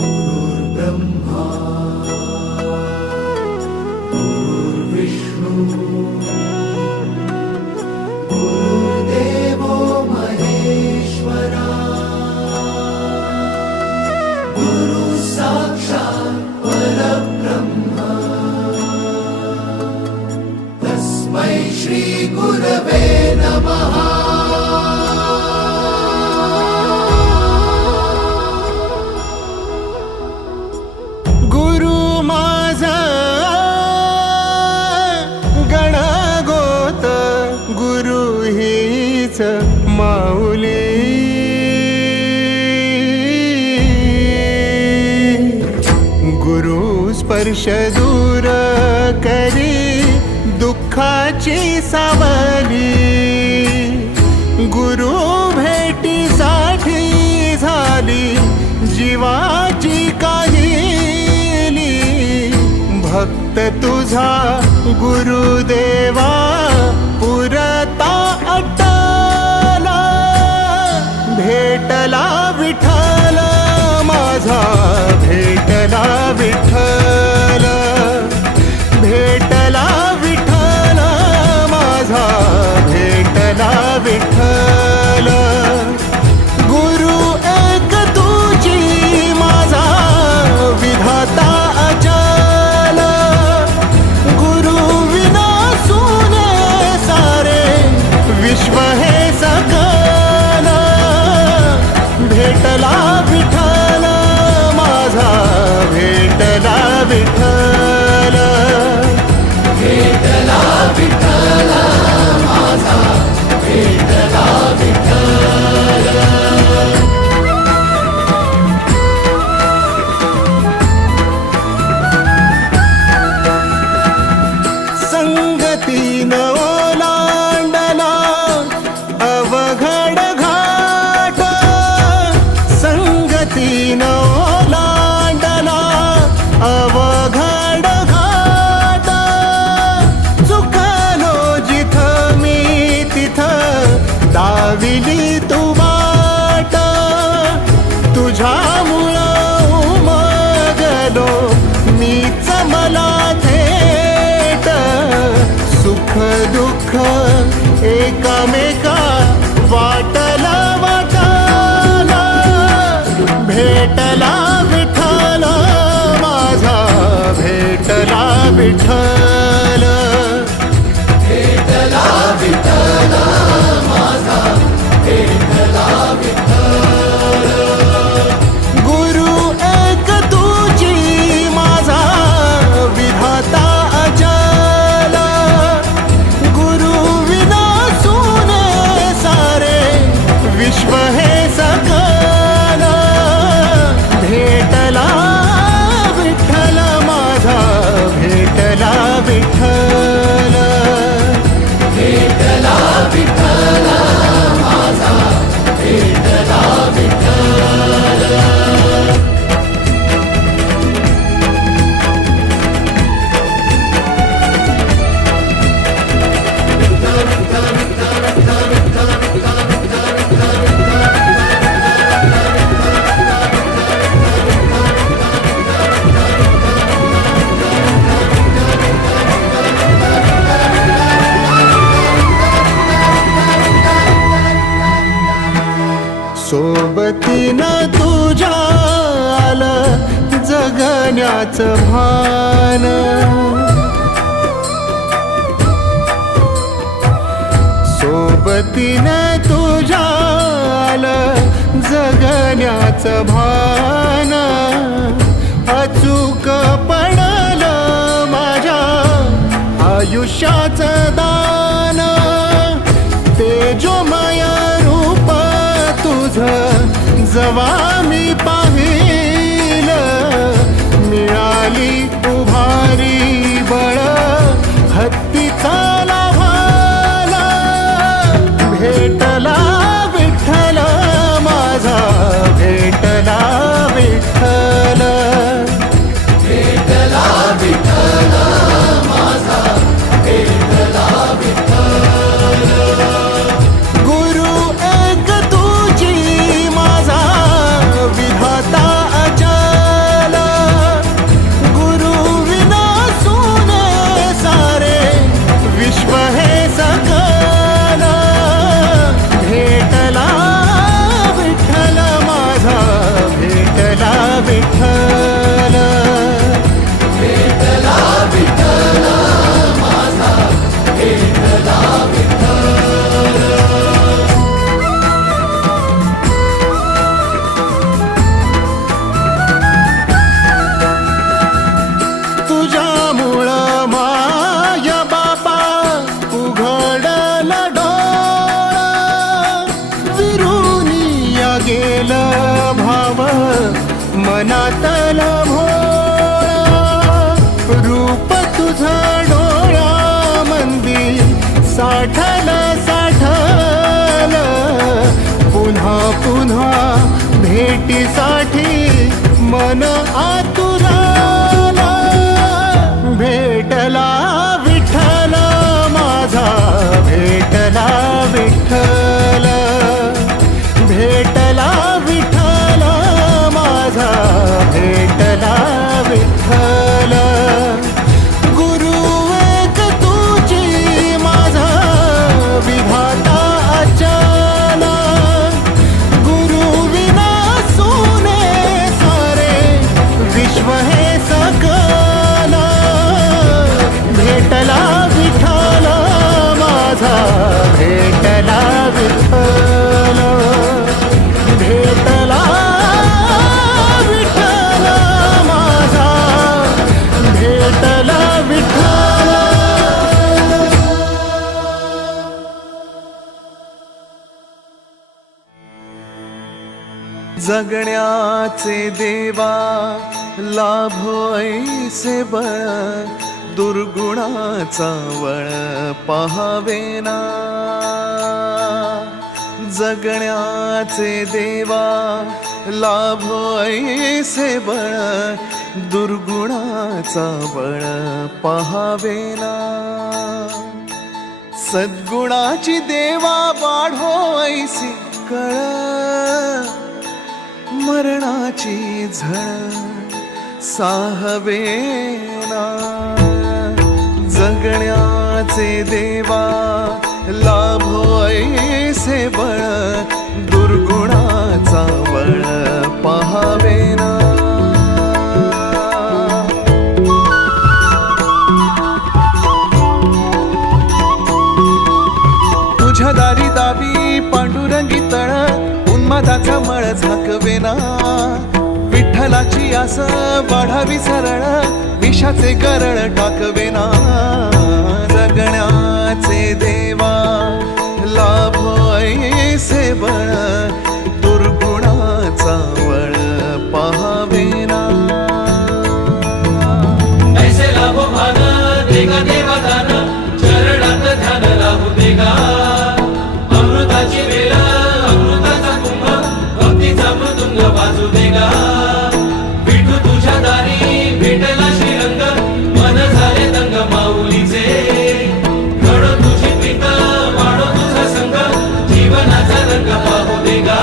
गुरुर्ब्रह्मा गुरुर्विष्णू गुरुर्देवो महेश्वरा गुरु साक्षात् परब्रह्म तस्मै श्री गुरवे नमः। माऊली गुरु स्पर्श दूर करी दुःखाची सावली गुरु भेटीसाठी झाली जीवाची काहिली भक्त तुझा गुरुदेवा पुरता भेटला विठ्ठल माझा भेटला विठ्ठल भेटला विठ्ठल माझा भेटला विठ्ठल गुरु एक तुझी माझा विधाता अचल गुरु विना सुने सारे विश्व हे सकल भेटला विठ्ठल माझा भेटला विठ्ठल भेटला विठ्ठल माझा भेटला विठ्ठल। संगतीन ओलांडला अवघड घाट संगतीन ओलांडला अवघड घाट चुकलो जिथं मी तिथं दाविली तू वाट तुझ्यामुळं उमगलो मीच मला थेट सुख दुःख एकामेका वाटला वाटला भेटला विठ्ठल माझा भेटला विठ्ठल भेटला विठ्ठल माझा भेटला विठ्ठल गुरु एक तुझी माझा विधाता अचल गुरु विना सुने सारे विश्व हे सकल भेटला विठ्ठल माझा भेटला विठ्ठल भेटला विठ्ठल माझा भेटला विठ्ठल। सोबतीनं तुझ्या आलं जगण्याचं भान सोबतीनं तुझ्या आलं जगण्याचं भान अचूक पडलं माझ्या आयुष्याचं दान तेजोमय रूप तुझं जवा मी पाहिलं मिळाली उभारी बळ हत्तीचा लाभाला भेटला विठ्ठल माझा भेटला विठ्ठल भेटला विठ्ठल माझा भेटला विठ्ठल। मनातल भोळा रूप तुझं डोळ्यामंदी साठल साठल पुन्हा पुन्हा भेटीसाठी मन आतुराला भेटला विठ्ठल माझा भेटला विठ्ठल भेटला विठ्ठल माझा भेटला विठ्ठल गुरु एक तुझी माझा विधाता अचल गुरु विना सोने सारे विश्व हे सकल भेटला विठ्ठल माझा भेटला विठ्ठल भेटला विठ्ठल माझा भेटला विठ्ठल जगण्याचे देवा लाभो ऐसे बळ दुर्गुणाचा वळ पहावेना जगण्याचे देवा लाभो ऐसे बळ दुर्गुणाचा बळ पहावेना सद्गुणाची देवा वाढो ऐसी कळ मरणाची झळ साहवेना जगण्याचे देवा लाभो ऐसे बळ दुर्गुणाचा बळ पहावेना तुझ्या दारी दावी पांडुरंगी तळ उन्मादाचा मळ झाकवेना विठ्ठलाची आस वाढावी सरळ विषाचे करळ टाकवेना जगण्याचे देवा लाभो ऐसे बळ दुर्गुणाचा वळ पहावेना ऐसे लाभो भान देगा देवा दान चरणात ध्यान लाभू देगा अमृताची वेळ अमृताचा कुंभ भक्तीचा मृदुंग वाजू देगा विठू तुझ्या दारी भेटला श्रीरंग मन झाले दंग माऊलीचे घडो तुझी प्रीत वाढो तुझा संग जीवनाचा रंग पाहू देगा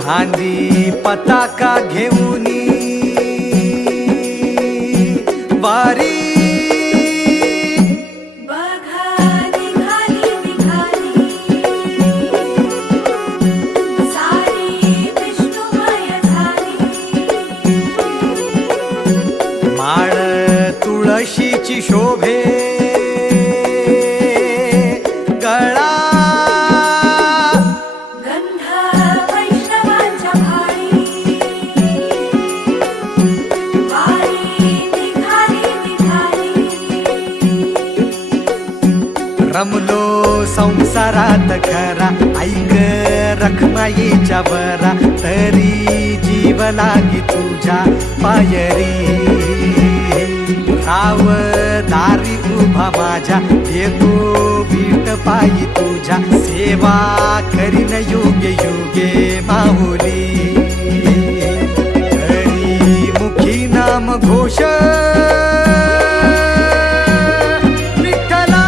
खांदी पताका घेऊनी वारी बघा निघाली निघाली सारी विष्णुमय झाली माळ तुळशीची शोभे गळा गंध वैष्णवांच्या भाळी वारी निघाली निघाली रमलो संसारात खरा ऐक रखमाईच्या बरा तरी जीव लागी तुझ्या पायरी राव दारी उभा माझ्या येतो बीट पायी तुझ्या सेवा करीन योग्य योगे माहुली हरी मुखी नाम घोष विठ्ठला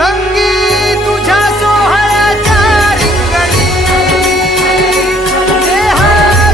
रंगी तुझ्या सोहळ्याच्या रिंगणी देहा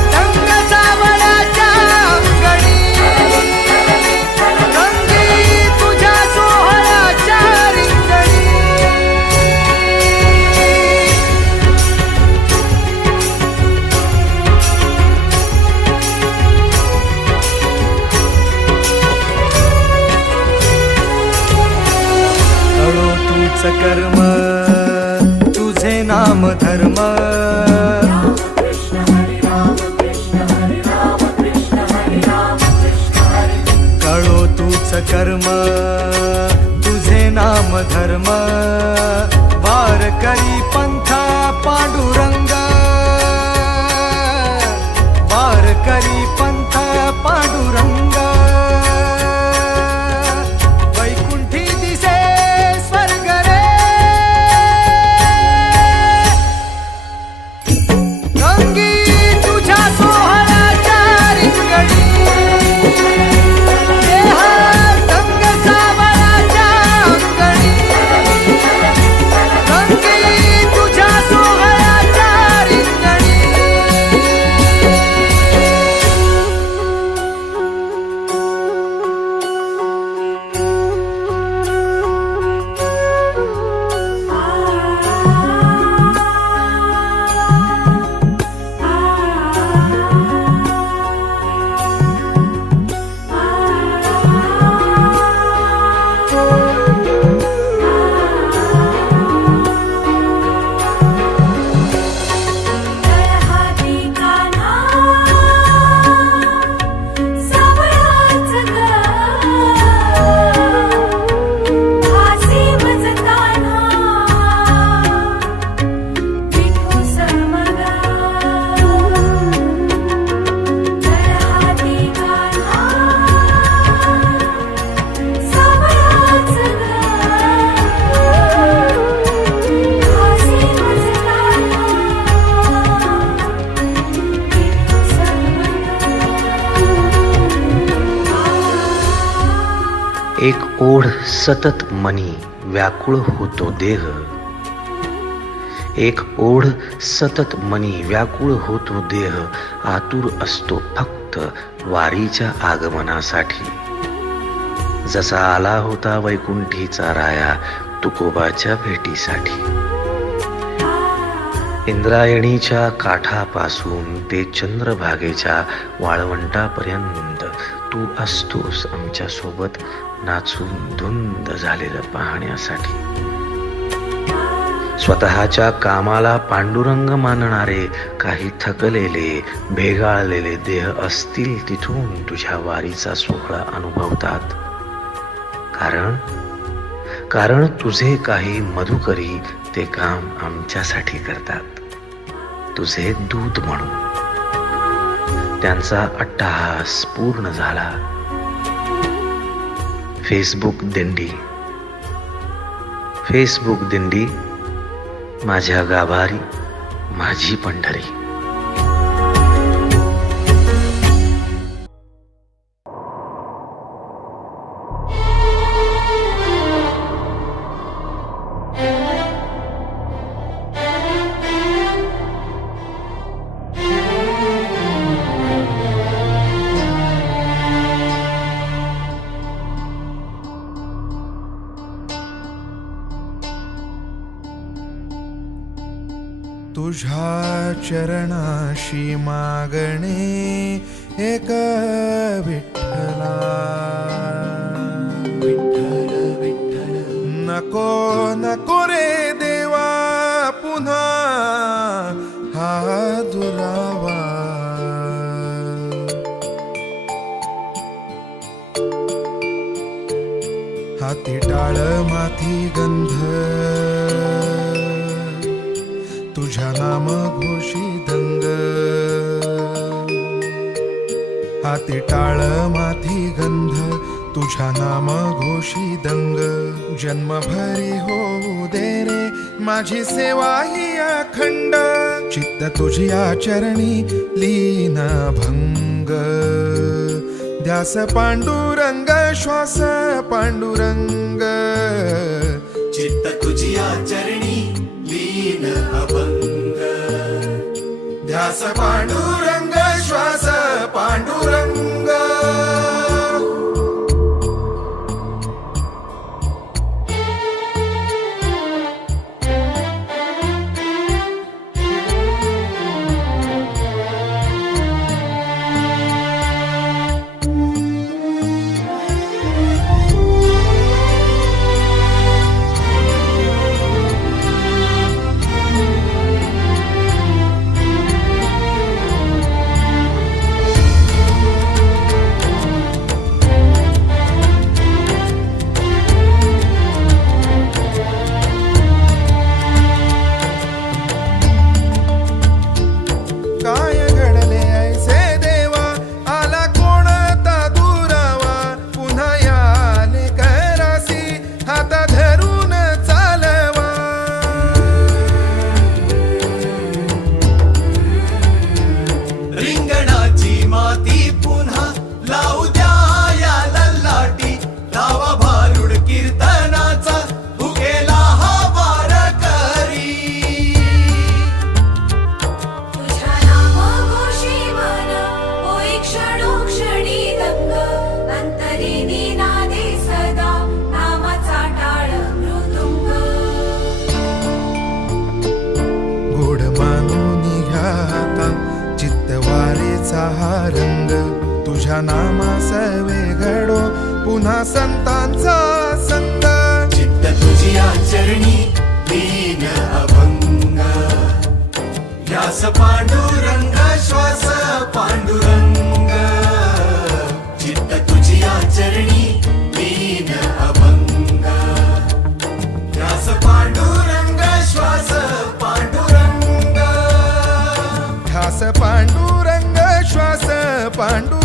नाम धर्म राम कृष्ण हरे राम कृष्ण हरे राम कृष्ण हरे राम कृष्ण हरे कळो तूच कर्म तुझे नाम धर्म वार करी पंथा पांडुरंग वार करी पंथा पांडुरंग वैकुंठी दिसे स्वर्ग रे रंगी तुझ्या सोहळ्याच्या रिंगणी देह रंग सावळाच्या अंगणी रंगी तुझ्या सोहळ्याच्या रिंगणी हाती कान्हा सावळाच ग हासी मज कान्हा विठू समग हाती कान्हा सावळाच ग हासी मज कान्हा एक ओढ सतत मनी व्याकुळ होतो देह एक ओढ सतत मनी व्याकुळ होतो देह आतुर असतो फक्त वारीच्या आगमनासाठी जसा आला होता वैकुंठीचा राया तुकोबाच्या भेटीसाठी इंद्रायणीच्या काठापासून ते चंद्रभागेच्या वाळवंटापर्यंत तू असतोस आमच्या सोबत नाचून धुंद झालेलं पाहण्यासाठी स्वतःच्या कामाला पांडुरंग मानणारे काही थकलेले भेगाळलेले देह असतील तिथून तुझ्या वारीचा सोहळा अनुभवतात कारण तुझे काही मधुकरी ते काम आमच्यासाठी करतात तुझे दूत म्हणून त्यांचा अट्टहास पूर्ण झाला फेसबुक दिंडी माझ्या गाभारी माझी पंढरी तुझ्या चरणाशी मागणे एक विठ्ठला विठ्ठल विठ्ठल नको नको रे देवा पुन्हा हा दुरावा हाती टाळ माथी गंध तुझ्या नाम घोषी दंग हाती टाळ माथी गंध तुझ्या नाम घोषी दंग जन्मभरी होऊ दे रे माझी सेवा ही अखंड चित्त तुझी आचरणी लीन भंग ध्यास पांडुरंग श्वास पांडुरंग चित्त तुझी आचरणी लीन अभंग ध्यास पांडुरंग श्वास पांडुरंग नामास वेघडो पुन्हा संतांचा संग चित्त तुझी आचरणी लीन अभंग ध्यास पांडुरंग श्वास पांडुरंग चित्त तुझी आचरणी लीन अभंग ध्यास पांडुरंग श्वास पांडुरंग ध्यास पांडुरंग श्वास पांडुरंग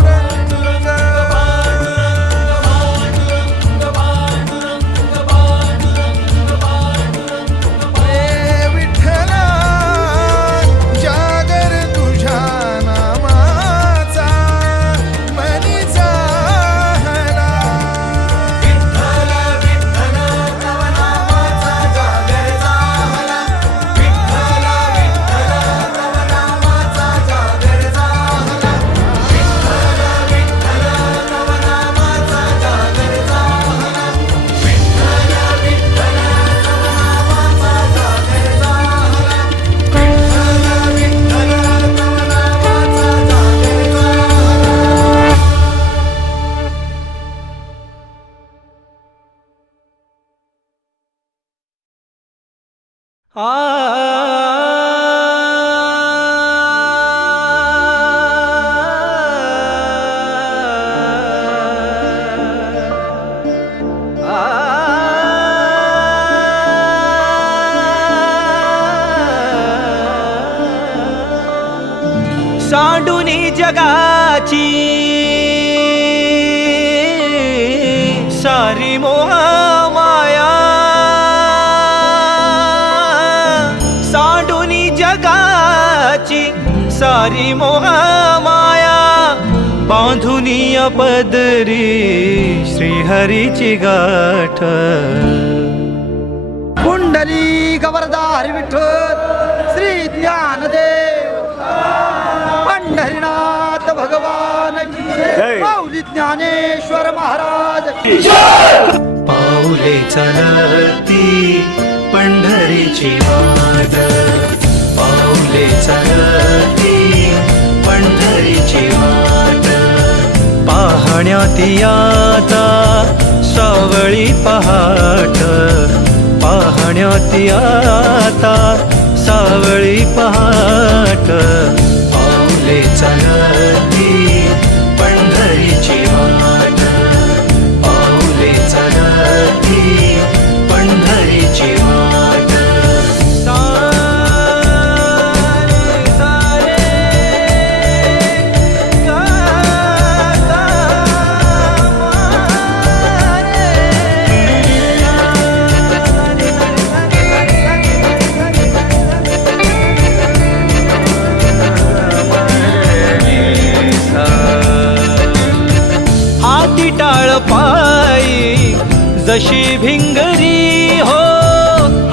हे विठ्ठला जागर तुझ्या नामाचा मनी झाला विठ्ठल विठ्ठल तव नामाचा जागर झाला विठ्ठल विठ्ठल तव नामाचा जागर झाला विठ्ठल विठ्ठल तव नामाचा जागर झाला विठ्ठल विठ्ठल तव नामाचा जागर झाला विठ्ठल विठ्ठल तव नामाचा जागर झाला सांडूनी जगाची सारी मोह माया सांडूनी जगाची सारी मोह माया बांधुनी पदरी श्रीहरीची गाठ कुंडली गवरदार विठ्ठल श्री ज्ञानदेव पंढरीनाथ भगवान की माऊली ज्ञानेश्वर महाराज की पाऊले चलती पंढरीची वाट पाऊले चलती पंढरीची वाट पाहण्यात आता सावळी पहाट पाहण्यात आता सावळी पहाट पाऊले चलती पंढरीची वाट पाऊले चलती पंढरीची वाट हाती टाळ पायी जशी भिंगरी हो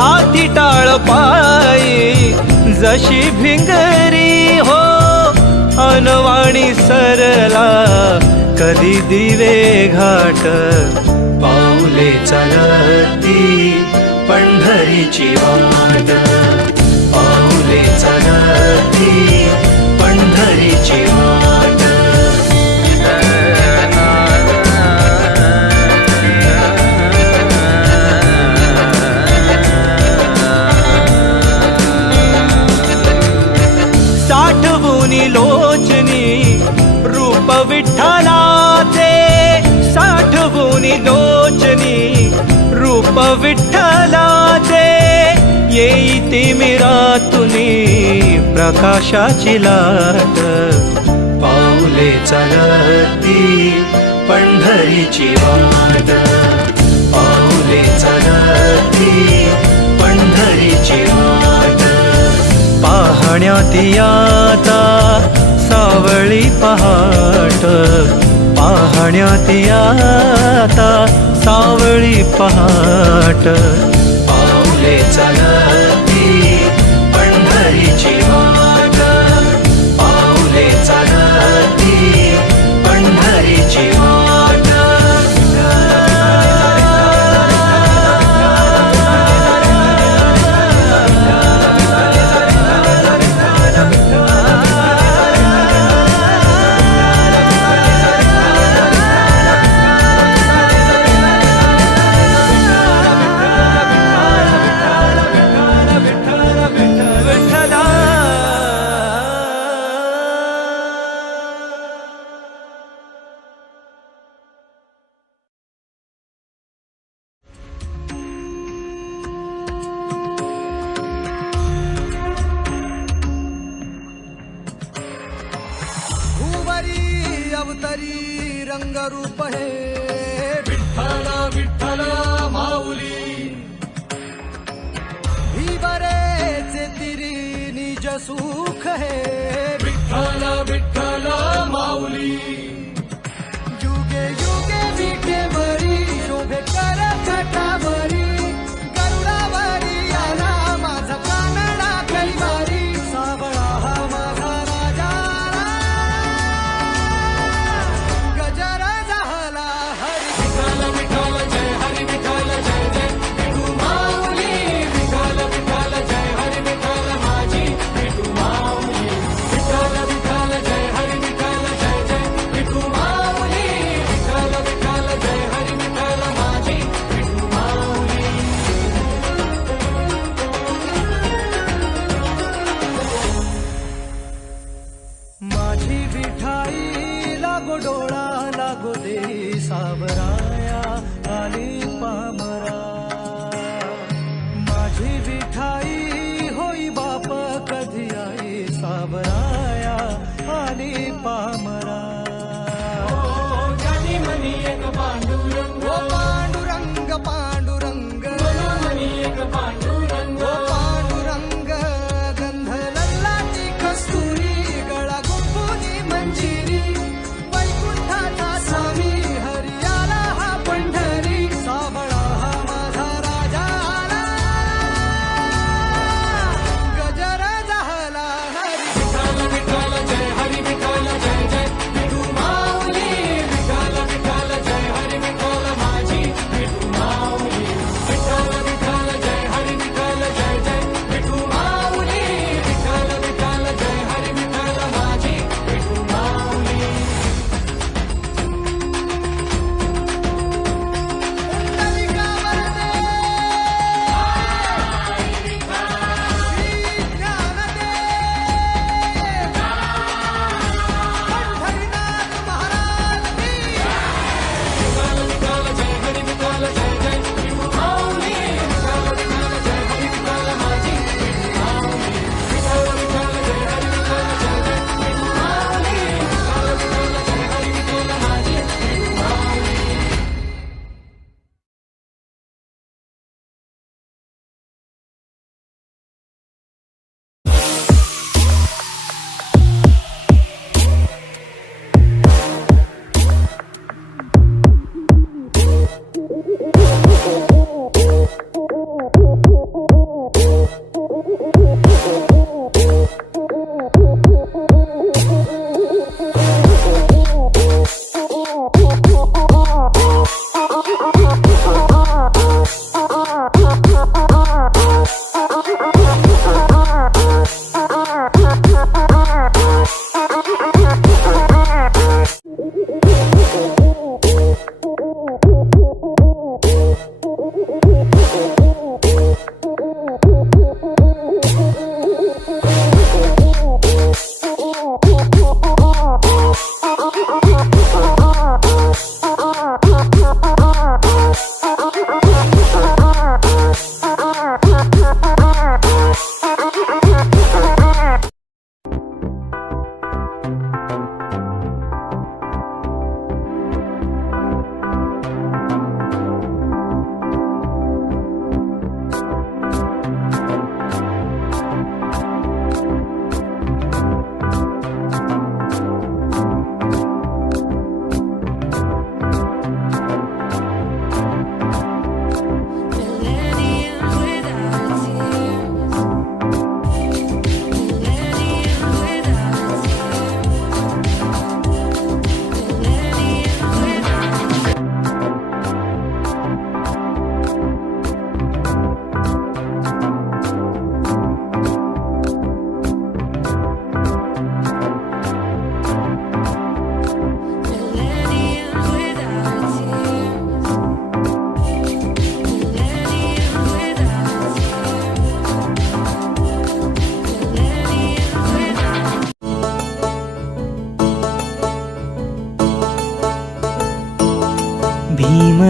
हाती टाळ पायी जशी भिंगरी हो अनवाणी सरला कधी दिवे घाट पाऊले चलती पंढरीची वाट पाऊले चलती पंढरीची वाट साठवुनी लोचनी रूप विठ्ठलाचे साठवुनी लोचनी रूप विठ्ठलाचे येई तिमिरातुनी प्रकाशाची लाट पाऊले चलती पंढरीची वाट पाऊले चलती पंढरीची वाट पाहण्यात आता सावळी पहाट पाहण्यात आता सावळी पहाट पाऊले चलती पंढरीची वाट पाऊले चलती पंढरीची वाट परी रंगरूप हे विठ्ठल विठ्ठल माऊली ही बरेचे तिरी निज सुख हे विठ्ठल विठ्ठल माऊली युगे युगे विखे बरी शोभे कर छटावरी गरुडावरी आला माझा कानडा कैवारी सावळा हा माझा राजा गजर झाला हरी विठ्ठल विठ्ठल जय हरी विठ्ठल जय जय विठू माऊली विठ्ठल विठ्ठल जय हरी विठ्ठल माझी विठू माऊली विठ्ठल विठ्ठल जय हरी विठ्ठल जय जय विठू माऊली विठ्ठल विठ्ठल जय हरी विठ्ठल माझी विठू माऊली माझी विठाई लागो डोळा लागो दे सावराया आली पामरा माझी विठाई होई बाप कधी आई सावराया आली पामरा जानी मनी एक पांडुरंग ओ पांडुरंग पांडुरंग मनी एक पांडुरंग ओ पांडुरंग गंध लल्लाची कस्तुरी गळा गुंफुनी मंजिरी वैकुंठाचा स्वामी हरियाला हा पंढरी सावळा हा माझा राजा आला गजर झाला हरी विठ्ठल विठ्ठल जय हरी विठ्ठल जय जय विठू माऊली विठ्ठल विठ्ठल जय हरी विठ्ठल माझी विठू माऊली विठ्ठल विठ्ठल जय हरी विठ्ठल जय जय विठू माऊली विठ्ठल विठ्ठल जय हरी विठ्ठल माझी विठू माऊली पुंडलिका वरदे श्री ज्ञानदेव पंढरीनाथ महाराज की विठ्ठल विठ्ठल जय हरी विठ्ठल जय जय विठू माऊली विठ्ठल विठ्ठल जय हरी विठ्ठल माझी विठू माऊली विठ्ठल विठ्ठल जय हरी विठ्ठल जय जय विठू माऊली विठ्ठल विठ्ठल जय हरी विठ्ठल माझी विठू माऊली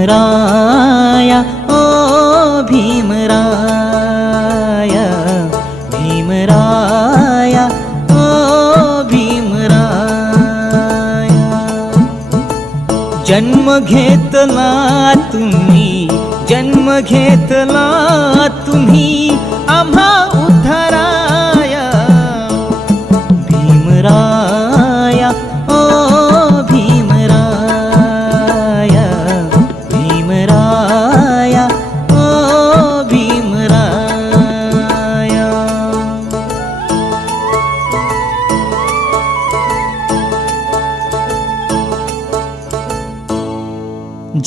भीमराया ओ भीमराया भीमराया ओ भीमराया जन्म घेतला तुम्ही, जन्म घेतला तुम्ही आम्हा उद्धाराया भीमराया ओ भीमराया, भीमराया ओ भीमराया.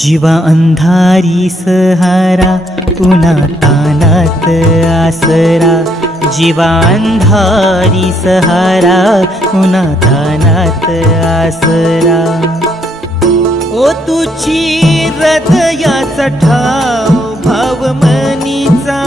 जीवा अंधारी सहारा पुन्हा तानात आसरा, जीवा अंधारी सहारा पुन्हा तानात आसरा. ओ तुझी हृदयाचा ठाव भाव मनीचा